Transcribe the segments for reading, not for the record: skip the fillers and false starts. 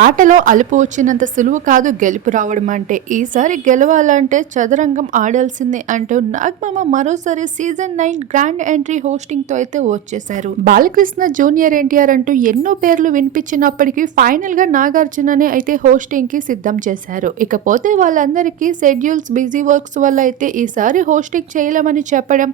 ఆటలో అలుపు వచ్చినంత సులువు కాదు గెలుపు రావడం అంటే. ఈసారి గెలవాలంటే చదరంగం ఆడాల్సిందే అంటూ నాగమామ మరోసారి సీజన్ 9 గ్రాండ్ ఎంట్రీ హోస్టింగ్తో అయితే వచ్చేశారు. బాలకృష్ణ జూనియర్ ఎన్టీఆర్ అంటూ ఎన్నో పేర్లు వినిపించినప్పటికీ ఫైనల్ గా నాగార్జుననే అయితే హోస్టింగ్ కి సిద్ధం చేశారు. ఇకపోతే వాళ్ళందరికీ షెడ్యూల్స్ బిజీ వర్క్స్ వల్ల అయితే ఈసారి హోస్టింగ్ చేయలేమని చెప్పడం,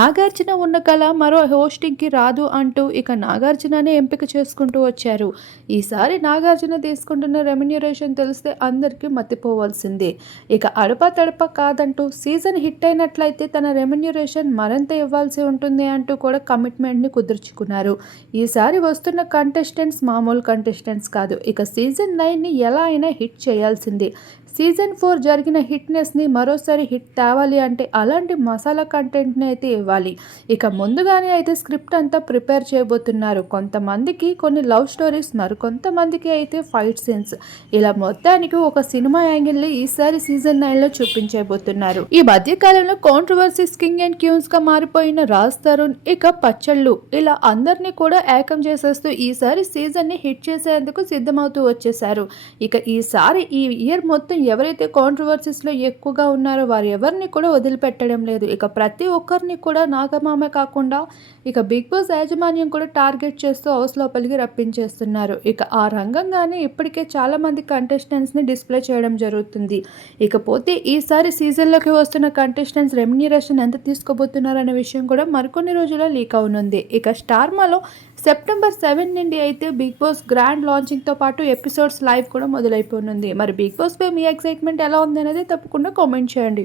నాగార్జున ఉన్న కళ మరో హోస్టింగ్ కి రాదు అంటూ ఇక నాగార్జుననే ఎంపిక చేసుకుంటూ వచ్చారు. ఈసారి నాగార్జున తీసుకుంటున్న రెమ్యునరేషన్ తెలిస్తే అందరికీ మతిపోవాల్సిందే. ఇక అడపా తడప కాదంటూ సీజన్ హిట్ అయినట్లయితే తన రెమ్యునరేషన్ మరింత ఇవ్వాల్సి ఉంటుంది అంటూ కూడా కమిట్మెంట్ని కుదుర్చుకున్నారు. ఈసారి వస్తున్న కంటెస్టెంట్స్ మామూలు కంటెస్టెంట్స్ కాదు. ఇక సీజన్ 9ని ఎలా అయినా హిట్ చేయాల్సిందే. సీజన్ 4 జరిగిన హిట్నెస్ని మరోసారి హిట్ తేవాలి అంటే అలాంటి మసాలా కంటెంట్ని అయితే ఇవ్వాలి. ఇక ముందుగానే అయితే స్క్రిప్ట్ అంతా ప్రిపేర్ చేయబోతున్నారు. కొంతమందికి కొన్ని లవ్ స్టోరీస్, మరికొంతమందికి అయితే ఫైట్ సీన్స్, ఇలా మొత్తానికి ఒక సినిమా యాంగిల్ని ఈసారి సీజన్ 9లో చూపించబోతున్నారు. ఈ మధ్యకాలంలో కాంట్రవర్సీస్ కింగ్ అండ్ క్యూన్స్ గా మారిపోయిన రాజ్ తరుణ్, ఇక పచ్చళ్ళు, ఇలా అందరినీ కూడా ఏకం చేసేస్తూ ఈసారి సీజన్ని హిట్ చేసేందుకు సిద్ధమవుతూ వచ్చేసారు. ఇక ఈసారి ఈ ఇయర్ మొత్తం ఎవరైతే కాంట్రవర్సీస్లో ఎక్కువగా ఉన్నారో వారు ఎవరిని కూడా వదిలిపెట్టడం లేదు. ఇక ప్రతి ఒక్కరిని కూడా నాగమామ కాకుండా ఇక బిగ్ బాస్ యాజమాన్యం కూడా టార్గెట్ చేస్తూ హౌస్ లోపలికి రప్పించేస్తున్నారు. ఇక ఆ రంగంగానే ఇప్పటికే చాలా మంది కంటెస్టెంట్స్ని డిస్ప్లే చేయడం జరుగుతుంది. ఇకపోతే ఈసారి సీజన్లోకి వస్తున్న కంటెస్టెంట్స్ రెమ్యునరేషన్ ఎంత తీసుకోబోతున్నారనే విషయం కూడా మరికొన్ని రోజుల్లో లీక్ అవనుంది. ఇక స్టార్మాలో సెప్టెంబర్ 7 నుండి అయితే బిగ్ బాస్ గ్రాండ్ లాంచింగ్తో పాటు ఎపిసోడ్స్ లైవ్ కూడా మొదలైపోనుంది. మరి బిగ్ బాస్ పై మీ ఎక్సైట్మెంట్ ఎలా ఉంది అనేది తప్పకుండా కామెంట్ చేయండి.